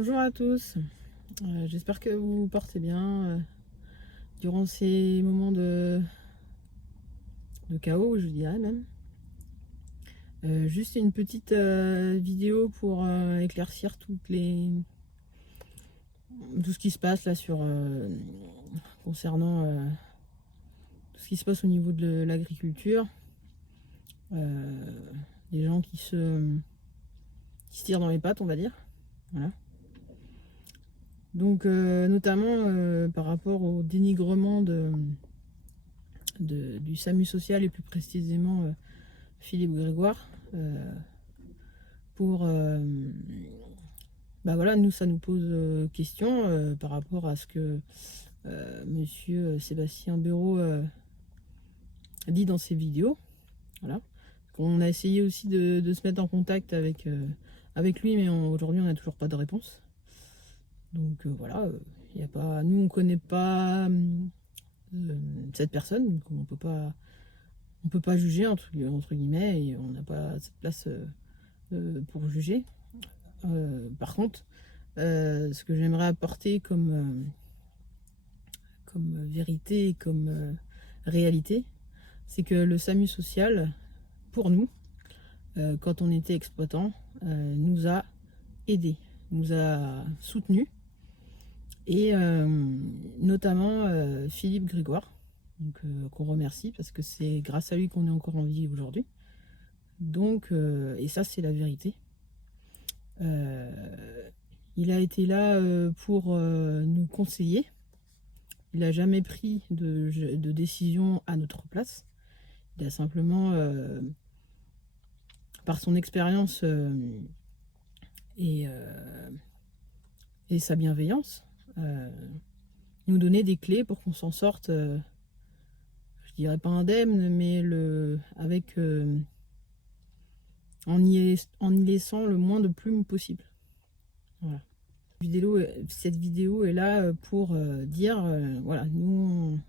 Bonjour à tous, j'espère que vous vous portez bien durant ces moments de chaos, je dirais même. Juste une petite vidéo pour éclaircir tout ce qui se passe là concernant tout ce qui se passe au niveau de l'agriculture. Des gens qui se tirent dans les pattes, on va dire. Voilà. Donc notamment par rapport au dénigrement du SAMU social et plus précisément Philippe Grégoire. Pour bah voilà, nous ça nous pose question par rapport à ce que monsieur Sébastien Béraud dit dans ses vidéos. Voilà. On a essayé aussi de se mettre en contact avec lui, mais aujourd'hui on n'a toujours pas de réponse. Donc voilà, y a pas, nous on connaît pas cette personne, donc on peut pas juger entre guillemets, et on n'a pas cette place pour juger. Par contre, ce que j'aimerais apporter comme vérité et comme réalité, c'est que le SAMU social, pour nous, quand on était exploitant, nous a aidés, nous a soutenus, et notamment Philippe Grégoire, qu'on remercie parce que c'est grâce à lui qu'on est encore en vie aujourd'hui. Donc, et ça c'est la vérité. Il a été là pour nous conseiller. Il n'a jamais pris de décision à notre place. Il a simplement, par son expérience et sa bienveillance, nous donner des clés pour qu'on s'en sorte, je dirais pas indemne, mais en y laissant le moins de plumes possible. Voilà. Cette vidéo est là pour dire, voilà, nous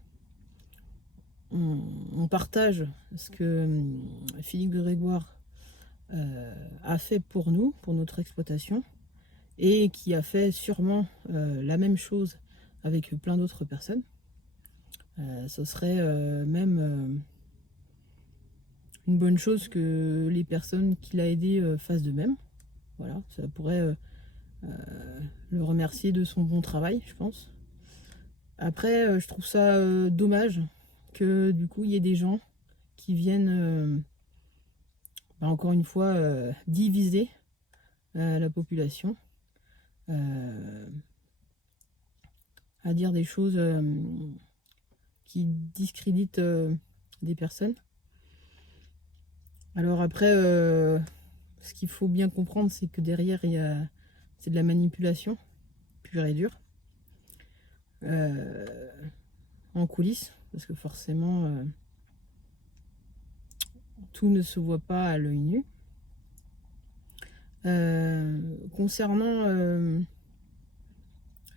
on partage ce que Philippe Grégoire a fait pour nous, pour notre exploitation, et qui a fait sûrement la même chose avec plein d'autres personnes. Ce serait même une bonne chose que les personnes qu'il a aidées fassent de même. Voilà, ça pourrait le remercier de son bon travail, je pense. Après, je trouve ça dommage que du coup il y ait des gens qui viennent encore une fois diviser la population, à dire des choses qui discréditent des personnes. Alors après, ce qu'il faut bien comprendre, c'est que derrière c'est de la manipulation pure et dure, en coulisses, parce que forcément tout ne se voit pas à l'œil nu. Concernant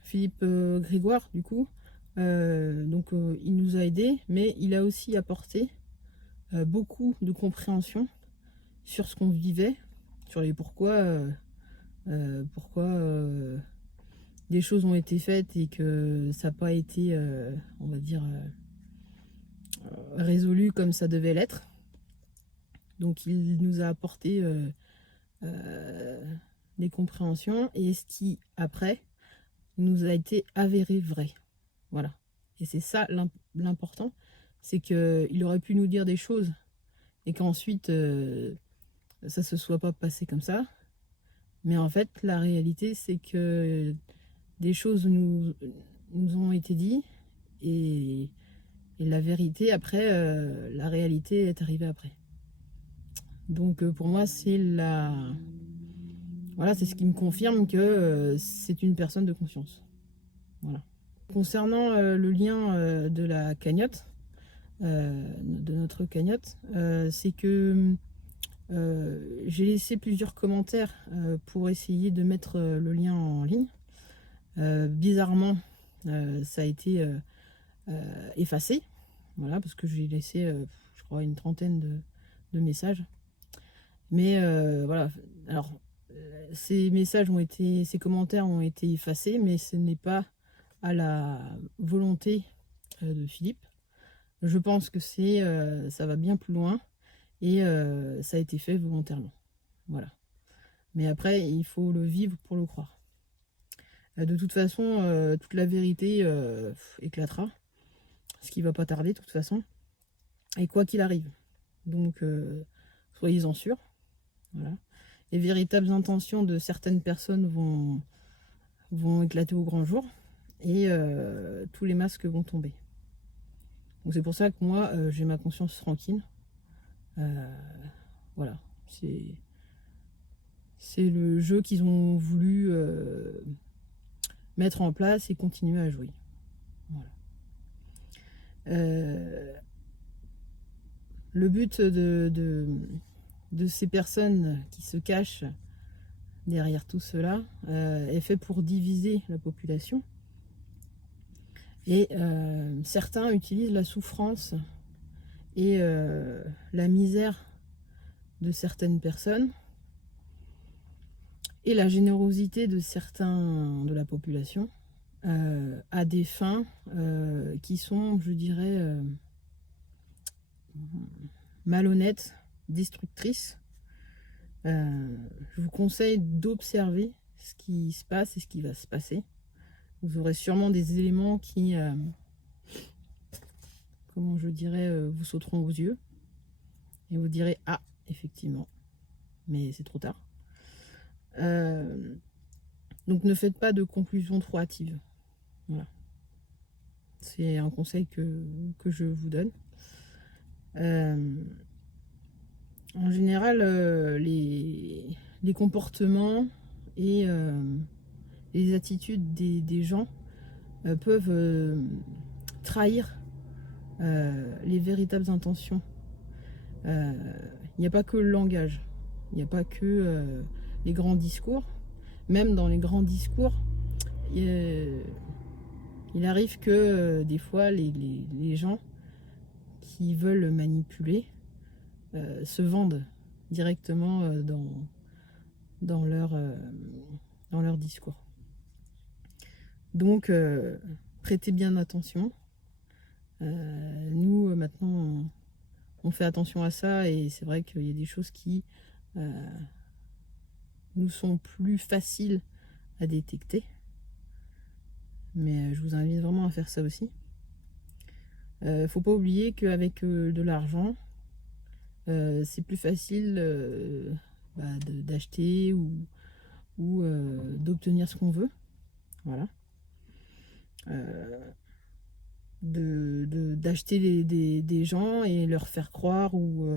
Philippe Grégoire, du coup, il nous a aidés, mais il a aussi apporté beaucoup de compréhension sur ce qu'on vivait, sur les pourquoi des choses ont été faites et que ça n'a pas été, on va dire, résolu comme ça devait l'être. Donc il nous a apporté des compréhensions, et ce qui, après, nous a été avéré vrai. Voilà. Et c'est ça l'important, c'est qu'il aurait pu nous dire des choses et qu'ensuite ça se soit pas passé comme ça. Mais en fait, la réalité, c'est que des choses nous ont été dites, et la vérité après, la réalité est arrivée après. Donc pour moi, voilà, c'est ce qui me confirme que c'est une personne de confiance. Voilà. Concernant le lien de la cagnotte, de notre cagnotte, c'est que j'ai laissé plusieurs commentaires pour essayer de mettre le lien en ligne. Bizarrement, ça a été effacé, voilà, parce que j'ai laissé, je crois, une trentaine de messages. Mais voilà, alors ces messages ces commentaires ont été effacés, mais ce n'est pas à la volonté de Philippe. Je pense que ça va bien plus loin et ça a été fait volontairement. Voilà. Mais après, il faut le vivre pour le croire. De toute façon, toute la vérité éclatera, ce qui va pas tarder de toute façon, et quoi qu'il arrive. Donc, soyez-en sûrs. Voilà. Les véritables intentions de certaines personnes vont éclater au grand jour, et tous les masques vont tomber. Donc c'est pour ça que moi, j'ai ma conscience tranquille. Voilà, c'est le jeu qu'ils ont voulu mettre en place et continuer à jouer. Voilà. Le but de ces personnes qui se cachent derrière tout cela est fait pour diviser la population. Et certains utilisent la souffrance et la misère de certaines personnes et la générosité de certains de la population à des fins qui sont, je dirais, malhonnêtes, destructrices. Je vous conseille d'observer ce qui se passe et ce qui va se passer. Vous aurez sûrement des éléments qui, comment je dirais, vous sauteront aux yeux. Et vous direz, ah, effectivement, mais c'est trop tard. Donc ne faites pas de conclusions trop hâtives. Voilà. C'est un conseil que je vous donne. En général, les comportements et les attitudes des gens peuvent trahir les véritables intentions. Il n'y a pas que le langage, il n'y a pas que les grands discours. Même dans les grands discours, il arrive que des fois les gens qui veulent manipuler se vendent directement dans leur discours. Donc, prêtez bien attention. Nous, maintenant, on fait attention à ça et c'est vrai qu'il y a des choses qui nous sont plus faciles à détecter. Mais je vous invite vraiment à faire ça aussi. Faut pas oublier qu'avec de l'argent, c'est plus facile d'acheter ou d'obtenir ce qu'on veut. Voilà. D'acheter des gens et leur faire croire ou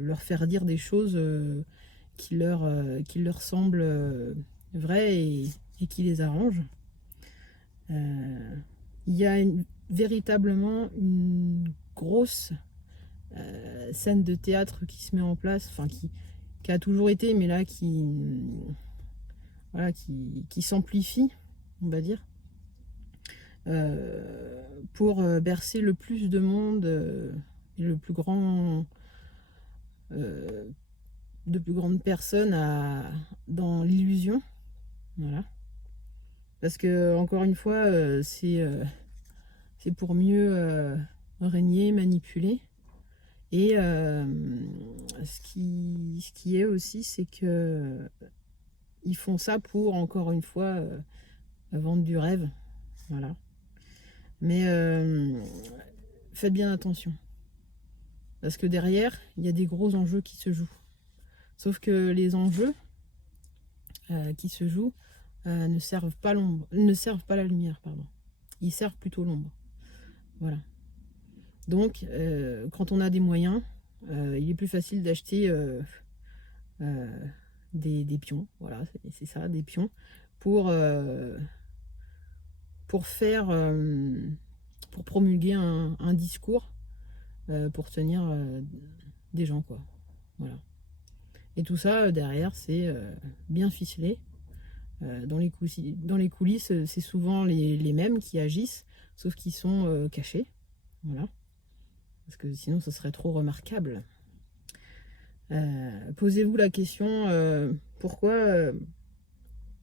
leur faire dire des choses qui leur semblent vraies et qui les arrangent. Il y a véritablement une grosse scène de théâtre qui se met en place, enfin qui a toujours été, mais là qui s'amplifie, on va dire, pour bercer le plus de monde et de plus grandes personnes dans l'illusion. Voilà. Parce que, encore une fois, c'est pour mieux régner, manipuler. Et ce qui est aussi, c'est que ils font ça pour, encore une fois, vendre du rêve. Voilà. Mais faites bien attention. Parce que derrière, il y a des gros enjeux qui se jouent. Sauf que les enjeux qui se jouent ne servent pas la lumière, pardon. Ils servent plutôt l'ombre. Voilà. Donc, quand on a des moyens, il est plus facile d'acheter des pions. Voilà, c'est ça, des pions. Pour promulguer un discours, pour tenir des gens, quoi. Voilà. Et tout ça, derrière, c'est bien ficelé. Dans les coulisses, c'est souvent les mêmes qui agissent, sauf qu'ils sont cachés. Voilà. Parce que sinon, ce serait trop remarquable. Posez-vous la question, pourquoi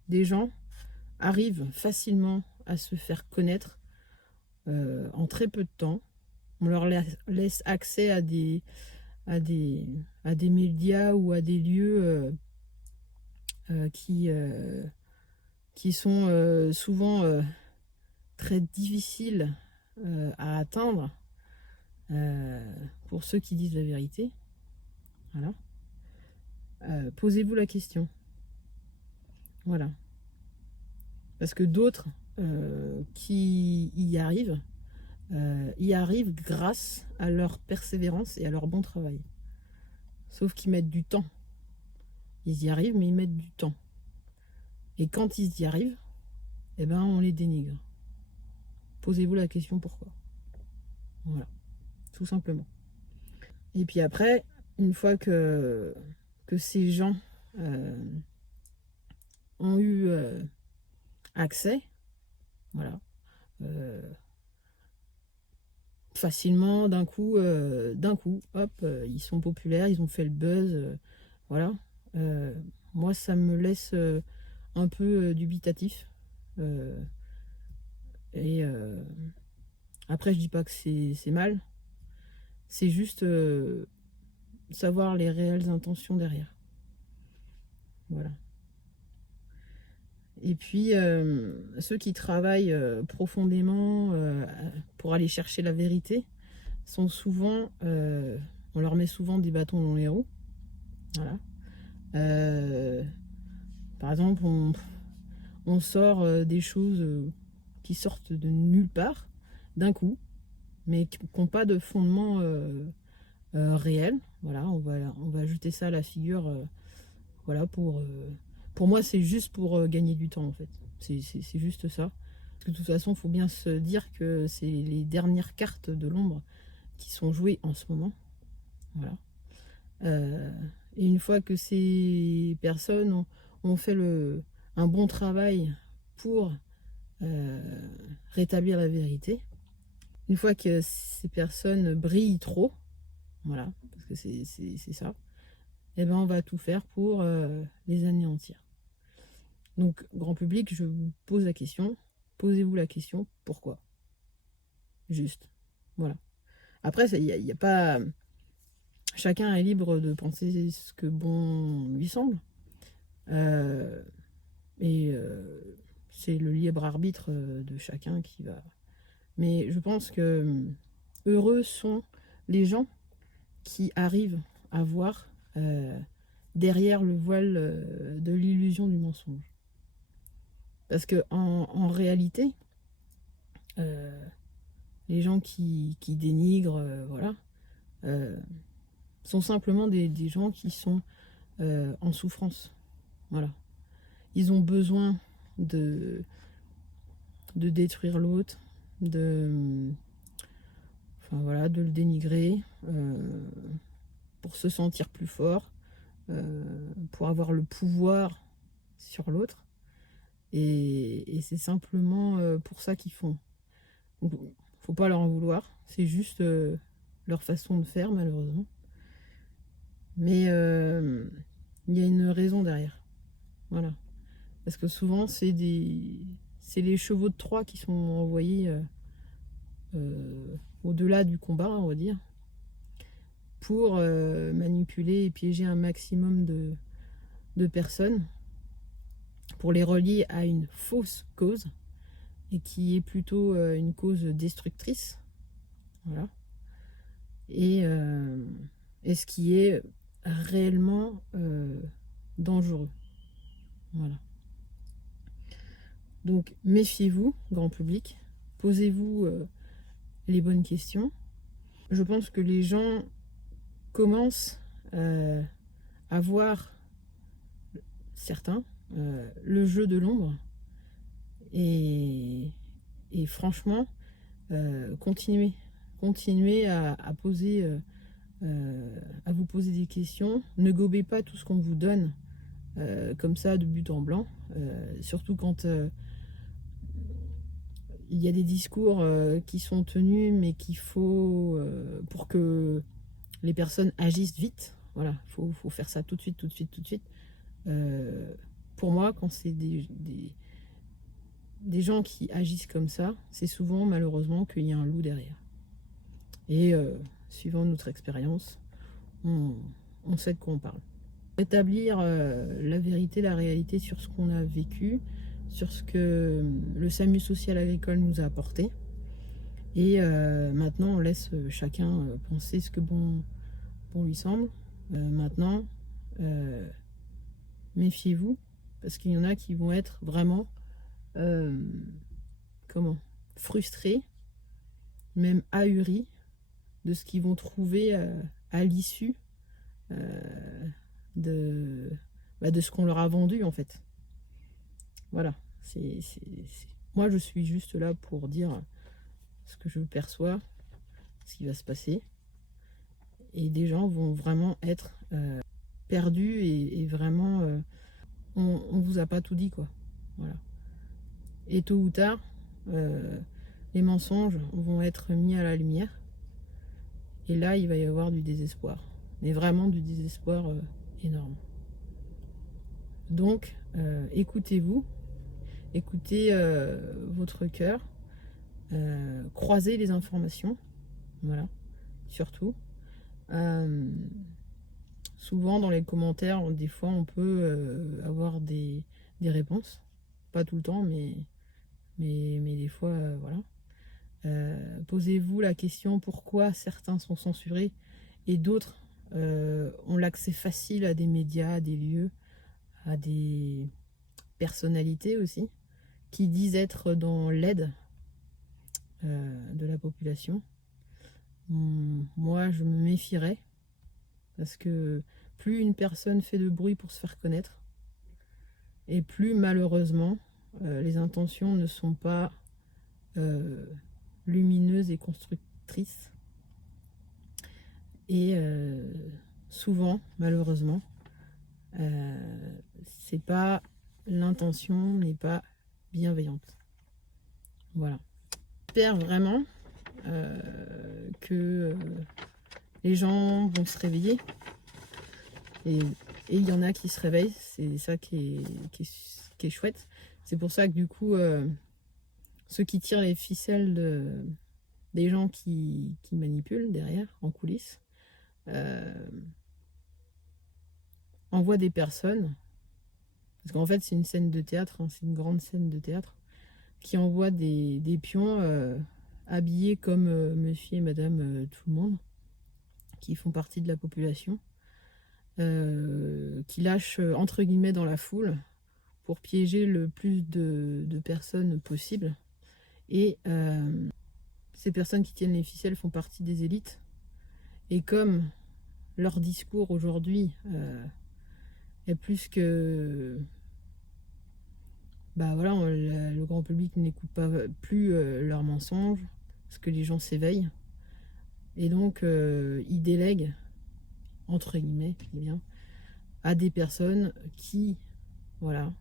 des gens arrivent facilement à se faire connaître en très peu de temps. On leur laisse accès à des, à des médias ou à des lieux euh, qui, euh, qui sont souvent très difficiles à atteindre pour ceux qui disent la vérité. Voilà. Posez-vous la question. Voilà. Parce que d'autres qui y arrivent grâce à leur persévérance et à leur bon travail. Sauf qu'ils mettent du temps. Ils y arrivent, mais ils mettent du temps. Et quand ils y arrivent, eh ben, on les dénigre. Posez-vous la question pourquoi. Voilà, tout simplement. Et puis après, une fois que ces gens ont eu accès, voilà, euh, facilement, d'un coup, hop, ils sont populaires, ils ont fait le buzz, voilà. Euh, Moi, ça me laisse un peu dubitatif. Euh, et après, je dis pas que c'est mal, c'est juste savoir les réelles intentions derrière. Voilà. Et puis, ceux qui travaillent profondément pour aller chercher la vérité sont souvent, on leur met souvent des bâtons dans les roues. Voilà. Euh, Par exemple, on sort des choses qui sortent de nulle part, d'un coup, mais qui n'ont pas de fondement réel. Voilà, on va ajouter ça à la figure. Voilà, pour moi, c'est juste pour gagner du temps, en fait. C'est juste ça. Parce que de toute façon, il faut bien se dire que c'est les dernières cartes de l'ombre qui sont jouées en ce moment. Voilà. Euh, et une fois que ces personnes ont fait un bon travail pour rétablir la vérité, une fois que ces personnes brillent trop, voilà, parce que c'est ça, eh ben on va tout faire pour les anéantir. Donc, grand public, je vous pose la question, posez-vous la question, pourquoi? Juste. Voilà. Après, il y a pas. Chacun est libre de penser ce que bon lui semble. Euh, et c'est le libre arbitre de chacun qui va. Mais je pense que heureux sont les gens qui arrivent à voir derrière le voile de l'illusion du mensonge. Parce que en réalité, euh, les gens qui dénigrent, voilà, euh, sont simplement des gens qui sont en souffrance. Voilà. Ils ont besoin de, de détruire l'autre, enfin, voilà, de le dénigrer pour se sentir plus fort, pour avoir le pouvoir sur l'autre. Et c'est simplement pour ça qu'ils font. Donc, faut pas leur en vouloir. C'est juste leur façon de faire, malheureusement. Mais il y a une raison derrière. Voilà. Parce que souvent, c'est les chevaux de Troie qui sont envoyés au-delà du combat, on va dire, pour manipuler et piéger un maximum de personnes, pour les relier à une fausse cause, et qui est plutôt une cause destructrice. Voilà. Et, et ce qui est réellement dangereux. Voilà. Donc méfiez-vous, grand public, posez-vous les bonnes questions. Je pense que les gens commencent à voir, certains, le jeu de l'ombre. Et, et franchement, continuez à poser, à vous poser des questions. Ne gobez pas tout ce qu'on vous donne comme ça de but en blanc. Surtout quand il y a des discours qui sont tenus, mais qu'il faut pour que les personnes agissent vite. Voilà, faut faire ça tout de suite, tout de suite, tout de suite. Pour moi, quand c'est des gens qui agissent comme ça, c'est souvent malheureusement qu'il y a un loup derrière. Et suivant notre expérience, on sait de quoi on parle. Établir la vérité, la réalité sur ce qu'on a vécu, sur ce que le SAMU social agricole nous a apporté. Et maintenant, on laisse chacun penser ce que bon lui semble. Maintenant, méfiez-vous, parce qu'il y en a qui vont être vraiment frustrés, même ahuris de ce qu'ils vont trouver à l'issue de ce qu'on leur a vendu en fait. Voilà. Moi je suis juste là pour dire ce que je perçois, ce qui va se passer. Et des gens vont vraiment être perdus et vraiment on vous a pas tout dit quoi. Voilà. Et tôt ou tard, les mensonges vont être mis à la lumière. Et là, il va y avoir du désespoir. Mais vraiment du désespoir énorme. Donc, écoutez-vous, écoutez votre cœur, croisez les informations, voilà, surtout. Souvent, dans les commentaires, des fois, on peut avoir des réponses. Pas tout le temps, mais des fois, voilà. Posez-vous la question pourquoi certains sont censurés et d'autres ont l'accès facile à des médias, à des lieux, à des personnalités aussi, qui disent être dans l'aide de la population. Moi, je me méfierais, parce que plus une personne fait de bruit pour se faire connaître, et plus malheureusement, les intentions ne sont pas lumineuses et constructrices. Et souvent, malheureusement, c'est pas l'intention n'est pas bienveillante. Voilà. J'espère vraiment que les gens vont se réveiller. Et il y en a qui se réveillent. C'est ça qui est chouette. C'est pour ça que du coup, ceux qui tirent les ficelles des gens qui manipulent derrière, en coulisses, envoient des personnes, parce qu'en fait c'est une scène de théâtre, hein, c'est une grande scène de théâtre, qui envoie des pions habillés comme monsieur et madame tout le monde, qui font partie de la population, qui lâchent entre guillemets dans la foule pour piéger le plus de personnes possible. Et ces personnes qui tiennent les ficelles font partie des élites. Et comme leur discours aujourd'hui est plus que... Bah voilà, le grand public n'écoute pas plus leurs mensonges, parce que les gens s'éveillent. Et donc, ils délèguent, entre guillemets, eh bien, à des personnes qui, voilà,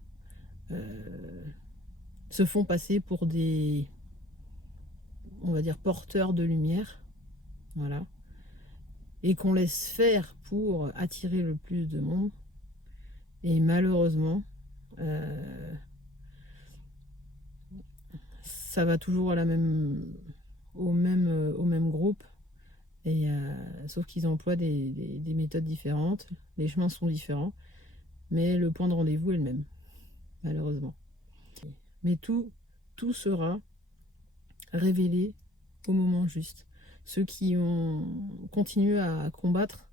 se font passer pour des, on va dire, porteurs de lumière, voilà, et qu'on laisse faire pour attirer le plus de monde. Et malheureusement, ça va toujours au même groupe, et sauf qu'ils emploient des méthodes différentes, les chemins sont différents, mais le point de rendez-vous est le même, malheureusement. Mais tout sera révélé au moment juste. Ceux qui ont continué à combattre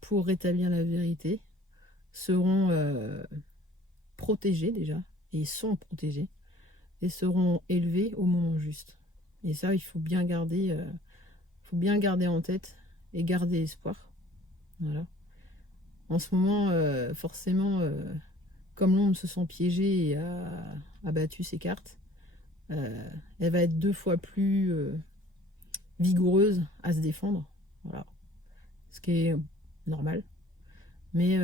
pour rétablir la vérité seront protégés déjà, et sont protégés, et seront élevés au moment juste. Et ça, il faut bien garder en tête et garder espoir. Voilà. En ce moment, forcément, comme l'ombre se sent piégée et a battu ses cartes, elle va être 2 fois plus vigoureuse à se défendre. Voilà. Ce qui est normal. Mais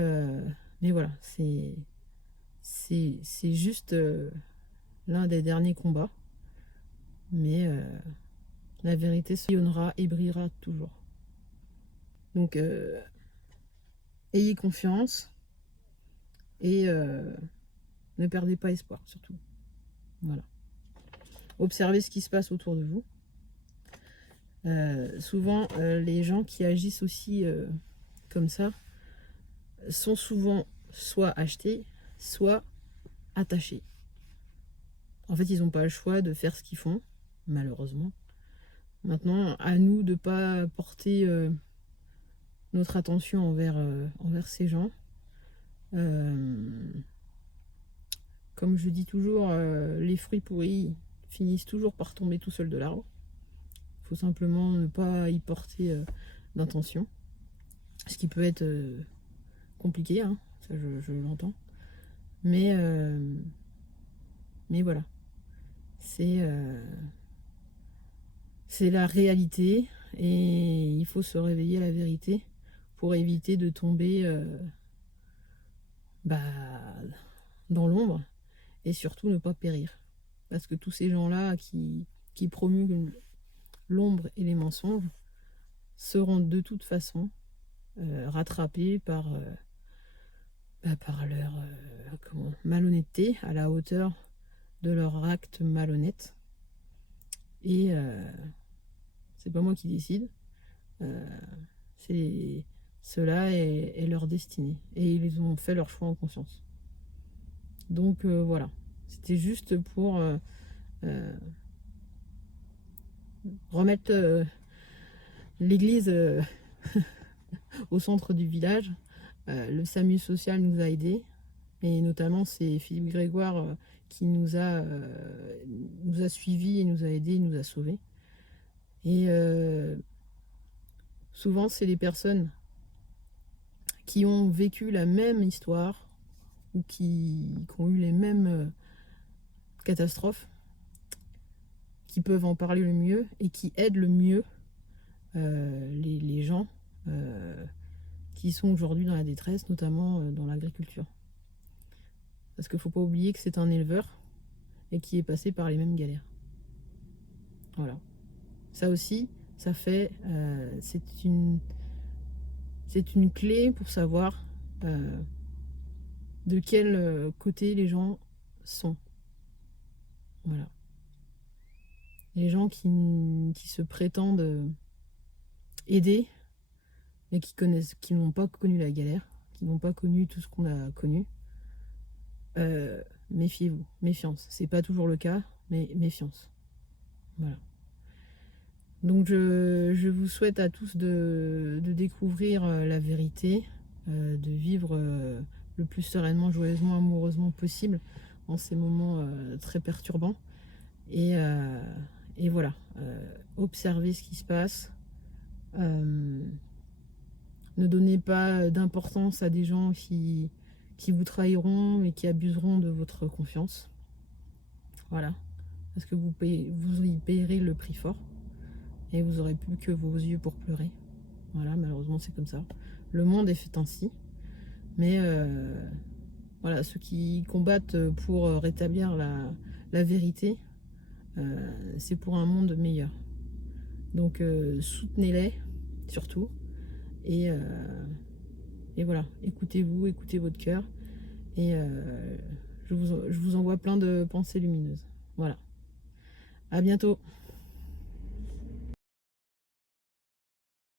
voilà, c'est juste l'un des derniers combats. Mais la vérité se rayonnera et brillera toujours. Donc ayez confiance et ne perdez pas espoir surtout. Voilà. Observez ce qui se passe autour de vous. Souvent, les gens qui agissent aussi comme ça sont souvent soit achetés, soit attachés. En fait, ils n'ont pas le choix de faire ce qu'ils font, malheureusement. Maintenant, à nous de ne pas porter notre attention envers ces gens. Comme je dis toujours, les fruits pourris finissent toujours par tomber tout seuls de l'arbre. Il faut simplement ne pas y porter d'intention. Ce qui peut être compliqué, hein, ça je l'entends. Mais voilà. C'est la réalité et il faut se réveiller à la vérité pour éviter de tomber dans l'ombre et surtout ne pas périr. Parce que tous ces gens-là qui promulguent l'ombre et les mensonges seront de toute façon rattrapés par leur malhonnêteté à la hauteur de leur acte malhonnête. Et c'est pas moi qui décide, c'est cela est leur destinée et ils ont fait leur choix en conscience. Donc voilà, c'était juste pour remettre l'église au centre du village. Le SAMU social nous a aidés et notamment c'est Philippe Grégoire qui nous a suivis et nous a aidés, nous a sauvés. Et souvent c'est les personnes qui ont vécu la même histoire ou qui ont eu les mêmes catastrophes qui peuvent en parler le mieux et qui aident le mieux les gens qui sont aujourd'hui dans la détresse, notamment dans l'agriculture. Parce qu'il ne faut pas oublier que c'est un éleveur et qui est passé par les mêmes galères. Voilà. Ça aussi, ça fait... c'est une clé pour savoir de quel côté les gens sont. Voilà. Les gens qui se prétendent aider, mais qui n'ont pas connu la galère, qui n'ont pas connu tout ce qu'on a connu, méfiez-vous, méfiance. C'est pas toujours le cas, mais méfiance. Voilà. Donc je vous souhaite à tous de découvrir la vérité, de vivre le plus sereinement, joyeusement, amoureusement possible en ces moments très perturbants. Et voilà, observez ce qui se passe. Ne donnez pas d'importance à des gens qui vous trahiront et qui abuseront de votre confiance. Voilà, parce que vous y payerez le prix fort. Et vous aurez plus que vos yeux pour pleurer. Voilà, malheureusement c'est comme ça. Le monde est fait ainsi. Mais voilà, ceux qui combattent pour rétablir la vérité, c'est pour un monde meilleur. Donc soutenez-les, surtout. Et voilà, écoutez-vous, écoutez votre cœur. Et je vous envoie plein de pensées lumineuses. Voilà. À bientôt.